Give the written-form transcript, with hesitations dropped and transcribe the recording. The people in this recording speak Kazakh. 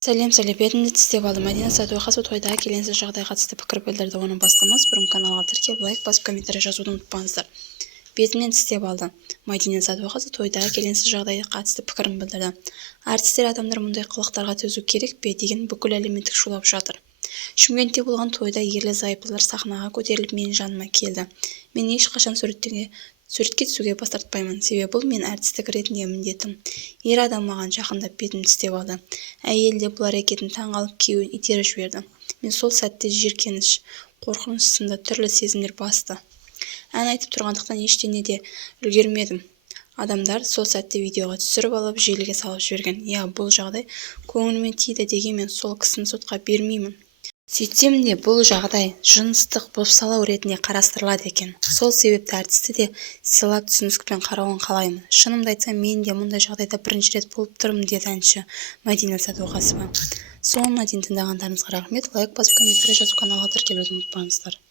Сәлем, бетімді тістеп алдым. Мәдина Сәдуақасова тойдағы келеңсіз жағдайға қатысты пікір білдірді. Оның бастамасы бұрын каналға тіркеліп, лайк басып, комментарий жазуды ұмытпаңыздар. Бетімнен тістеп алды. Мәдина Сәдуақасова тойдағы келеңсіз жағдайға қатысты пікірін білдірді. Әртістер адамдар мұндай қылықтарға төзу керек пе деген бүкіл әлеуметтік шулап жатыр. Шымкентте болған тойда ерлі-зайыптылар сахнаға көтеріліп менің жаныма келді. Мен ешқашан суретке түсуге бас тартпаймын, себебі бұл мен әртістік ретінде міндетім. Ер адам маған жақындап бетімді тістеп алды. Әйел де бұл әрекетін таң қалып күйеуін итеріп жіберді. Мен сол сәтте жиіркеніш, қорқыныш сынды түрлі сезімдер басты. Ән айтып тұрғандықтан ештеңе де үлгермедім. Адамдар сол сәтте видеоға түсіріп алып желіге салып жіберген. Бұл жағдай көңіліме тиді дегенмен сол кісіні сотқа бермеймін. Сөйтсем де бұл жағдай жыныстық бопсалау ретінде қарастырылады екен. Сол себепті әртісті де сыйлап түсіністікпен қарауын қалаймын. Шынымды айтсам, мен де мұндай жағдайда бірінші рет болып тұрмын, деді әнші Мәдина Сәдуақасова. Соңына дейін тыңдағандарыңызға рахмет. Лайк басып, комментарий жазып, каналға тіркелуді ұмытпаңыздар.